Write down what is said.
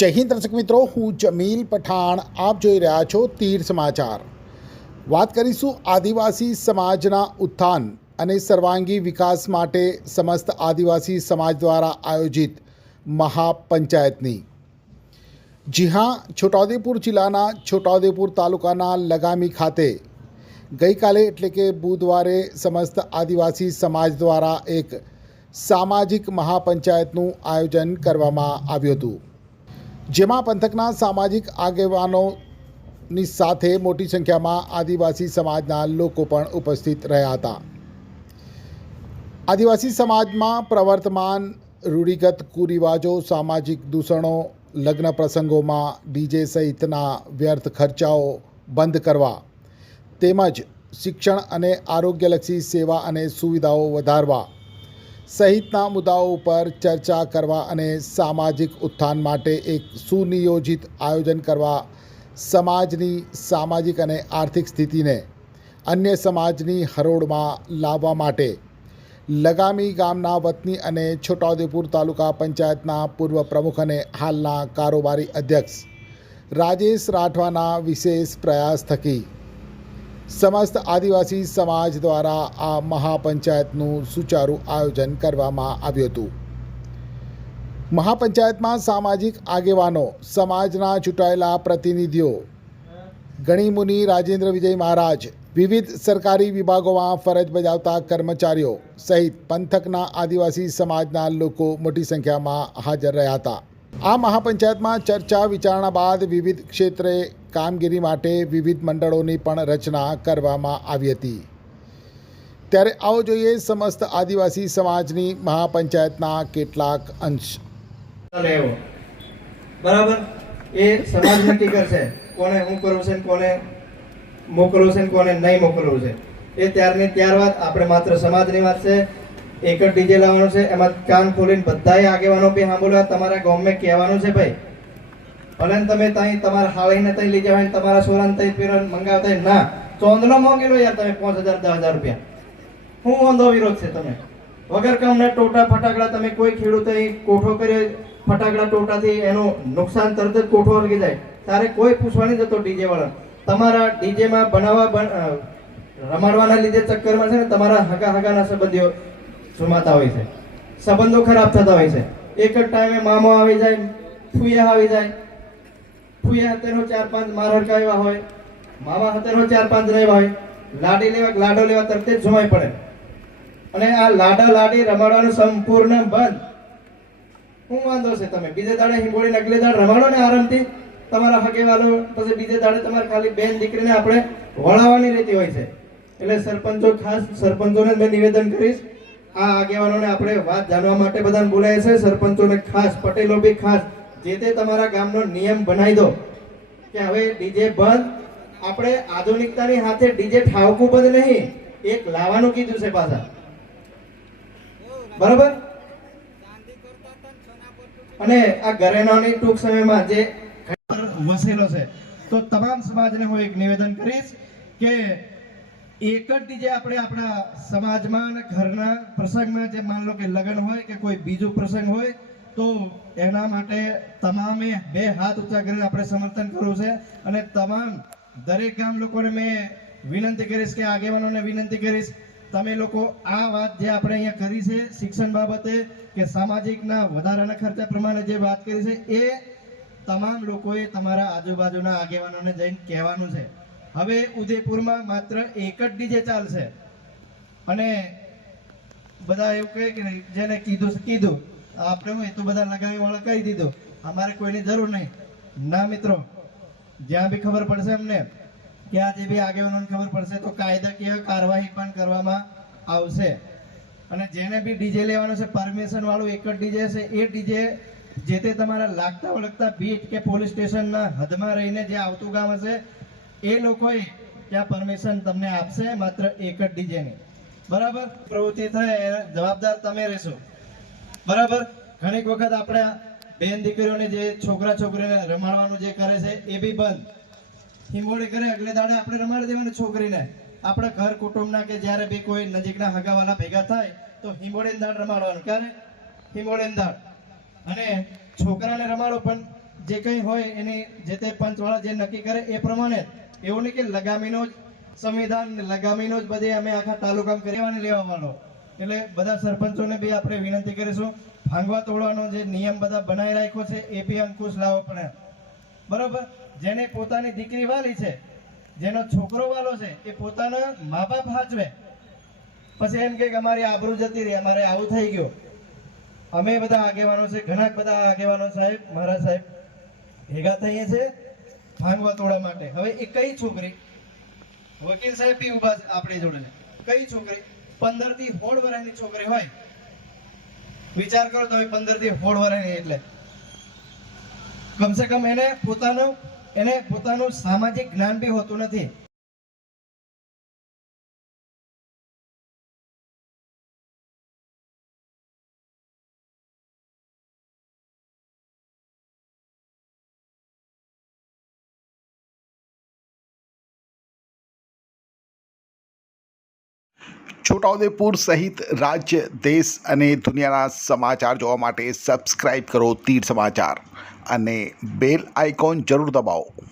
જય હિન્દ દર્શક મિત્રો, હું જમીલ પઠાણ. આપ જોઈ રહ્યા છો તીર સમાચાર. વાત કરીશું આદિવાસી સમાજના ઉત્થાન અને સર્વાંગી વિકાસ માટે સમસ્ત આદિવાસી સમાજ દ્વારા આયોજિત મહાપંચાયતની. જી હા, છોટાઉદેપુર જિલ્લાના છોટાઉદેપુર તાલુકાના લગામી ખાતે ગઈકાલે એટલે કે બુધવારે સમસ્ત આદિવાસી સમાજ દ્વારા એક સામાજિક મહાપંચાયતનું આયોજન કરવામાં આવ્યું હતું, જેમાં પંથકના સામાજિક આગેવાનોની સાથે મોટી સંખ્યામાં આદિવાસી સમાજના લોકો પણ ઉપસ્થિત રહ્યા હતા. આદિવાસી સમાજમાં પ્રવર્તમાન રૂઢિગત કુરિવાજો, સામાજિક દૂષણો, લગ્ન પ્રસંગોમાં ડીજે સહિતના વ્યર્થ ખર્ચાઓ બંધ કરવા તેમજ શિક્ષણ અને આરોગ્યલક્ષી સેવા અને સુવિધાઓ વધારવા સહિતના મુદ્દાઓ ઉપર ચર્ચા કરવા અને સામાજિક ઉત્થાન માટે એક સુનિયોજિત આયોજન કરવા, સમાજની સામાજિક અને આર્થિક સ્થિતિને અન્ય સમાજની હરોળમાં લાવવા માટે લગામી ગામના વતની અને છોટાઉદેપુર તાલુકા પંચાયતના પૂર્વ પ્રમુખ અને હાલના કારોબારી અધ્યક્ષ રાજેશ રાઠવાના વિશેષ પ્રયાસ થકી સમસ્ત આદિવાસી સમાજ દ્વારા આ મહાપંચાયતનું સુચારું આયોજન કરવામાં આવ્યું હતું. મહાપંચાયતમાં સામાજિક આગેવાનો, સમાજના ચૂંટાયેલા પ્રતિનિધિઓ, ગણીમુનિ રાજેન્દ્ર વિજય મહારાજ, વિવિધ સરકારી વિભાગોમાં ફરજ બજાવતા કર્મચારીઓ સહિત પંથકના આદિવાસી સમાજના લોકો મોટી સંખ્યામાં હાજર રહ્યા હતા. આ મહાપંચાયતમાં ચર્ચા વિચારણા બાદ વિવિધ ક્ષેત્રે કામગીરી માટે વિવિધ મંડળોની પણ રચના કરવામાં આવી હતી. ત્યારે આવો જોઈએ સમસ્ત આદિવાસી સમાજની મહાપંચાયતના કેટલાક અંશ. બરાબર, એ સમાજ નક્કી કરશે કોને હું કરવું છે, કોને મોકલવું છે, કોને નહીં મોકલવું છે. એ ત્યારબાદ આપણે માત્ર સમાજની વાત છે. એક જ ડીજે લાવવાનું છે, એમાં કાન ખોલીને બધાએ આગેવાનો બી સાંભળવા. તમારા ગામમાં કહેવાનું છે ભાઈ, ભલે તમે ત્યાં તમારા હાળીને ત્યાં લઈ જાવ, તમારા સોરાને ત્યાં પીરન મંગાવતા ના, ચોંદલો મોંઘી લો યાર તમે 5,000 10,000 રૂપિયા. હું વાંધો વિરોધ છે? તમે વગર કામના ટોટા ફટાકડા, તમે કોઈ ખેડૂતે કોઠો કર્યો ફટાકડા ટોટાથી એનું નુકસાન તરત જ કોઠો વળગી જાય, તારે કોઈ પૂછવાની જતો ડીજે વાળા. તમારા ડીજેમાં રમાડવાના લીધે ચક્કરમાં છે ને તમારા હગાના સંબંધીઓ સુમાતા હોય છે, સંબંધો ખરાબ થતા હોય છે. એક જ ટાઈમે મામો આવી જાય, ફૂયા આવી જાય, ફૂયા હતેનો 4-5 મારડકા એવા હોય, મામા હતેનો 4-5 નહીં હોય, લાડી લેવા લાડો લેવા તરત જ જમાઈ પડે. અને આ લાડા લાડી રમાડવાનું સંપૂર્ણ બંધ. શું વાંધો છે? તમે બીજે દાડે હિંગોળી નકલે દાડ રમાડો ને આરામથી તમારા હગેવાલો, પછી બીજે દાડે તમારે ખાલી બેન દીકરીને આપણે વળાવવાની રહેતી હોય છે. એટલે સરપંચો, ખાસ સરપંચોને મેં નિવેદન કરીશ, આ આગેવાનોને આપણે વાત જાણવા માટે બધાને બોલાય છે. સરપંચોને ખાસ, પટેલો બી ખાસ, જે તે તમારા ગામનો નિયમ બનાવી દો કે હવે ડીજે બંધ. આપણે આધુનિકતાની સાથે ડીજે ઠાવકું બંધ નહીં, એક લાવવાનું કીધું છે પાછા. બરાબર? અને આ ઘરેણાની ટૂંક સમયમાં જે વસેલો છે, તો તમામ સમાજને હું એક નિવેદન કરીશ કે એક જ ડીજે આપણે આપણા સમાજમાં અને ઘરના પ્રસંગમાં, જે માન લો કે લગ્ન હોય કે કોઈ બીજું પ્રસંગ હોય, તો એના માટે તમામે 2 હાથ ઊંચા કરીને આપણે સમર્થન કરવું છે. અને તમામ દરેક ગામ લોકોને મેં વિનંતી કરીશ કે આગેવાનોને વિનંતી કરીશ, તમે લોકો આ વાત જે આપણે અહીંયા કરી છે શિક્ષણ બાબતે કે સામાજિકના વધારાના ખર્ચા પ્રમાણે જે વાત કરી છે, એ તમામ લોકોએ તમારા આજુબાજુના આગેવાનોને જઈને કહેવાનું છે. હવે ઉદયપુરમાં માત્ર એક જ ડીજે ચાલશે. અને બધા એવું કહે કે જેને કીધું આપણે હોય તો બધા લગાવી વાળા કહી દીધું, અમારે કોઈની જરૂર નહીં. ના મિત્રો, જ્યાં બી ખબર પડશે અમને, કે આ જે બી આગેવાનોને ખબર પડશે તો કાયદાકીય કાર્યવાહી પણ કરવામાં આવશે. અને જેને બી ડીજે લેવાનું છે, પરમિશન વાળું એક જ ડીજે છે, એ ડીજે જે તે તમારા લાગતા વળગતા બીટ કે પોલીસ સ્ટેશનના હદમાં રહીને જે આવતું ગામ હશે એ લોકોએ ત્યાં પરમિશન તમને આપશે, માત્ર એક જ ડીજેની. બરાબર? પ્રવૃત્તિ થાય જવાબદાર તમે રહેશો. બરાબર? ઘણીક વખત આપણે બેન દીકરીઓને જે છોકરા છોકરીને રમાડવાનું જે કરે છે એ બી બંધ. હિંગોળી કરે અગલે દાડે આપણે રમાડી દેવાની છોકરીને. આપણા ઘર કુટુંબના કે જ્યારે બી કોઈ નજીકના હગાવાલા ભેગા થાય તો હિંગોળીની દાળ રમાડવાનું. ક્યારે? હિંગોળીની દાળ. અને છોકરાને રમાડો, પણ જે કંઈ હોય એની જે તે પંચવાળા જે નક્કી કરે એ પ્રમાણે એવું નહીં કે લગામીનો જ સંવિધાન લગામીનો જ બધે અમે આખા તાલુકામાં કરવાની લેવાનો. એટલે બધા સરપંચોને બી આપણે વિનંતી કરીશું ભાંગવા તોડવાનો જે નિયમ બધા બનાવી રાખ્યો છે એ બી અંકુશ લાવવો પડે. બરોબર, જેને પોતાની દીકરી વાલી છે, જેનો છોકરો વાલો છે, એ પોતાના મા બાપ હાચવે, પછી એમ કે અમારી આબરૂ જતી રહી, અમારે આવું થઈ ગયું. અમે બધા આગેવાનો છે, ઘણા બધા આગેવાનો સાહેબ, મારા સાહેબ ભેગા થઈએ છે ભાંગવા તોડવા માટે. હવે એ કઈ છોકરી, વકીલ સાહેબ બી ઉભા છે આપણી જોડે, કઈ છોકરી 15 થી 16 વર્ષની છોકરી હોય, વિચાર કરો તમે 15 થી 16 વર્ષની, એટલે કમસે કમ એને પોતાનું સામાજિક જ્ઞાન બી હોતું નથી. છોટાઉદેપુર સહિત રાજ્ય, દેશ અને દુનિયાના સમાચાર જોવા માટે સબસ્ક્રાઇબ કરો તીર સમાચાર અને બેલ આઇકોન જરૂર દબાવો.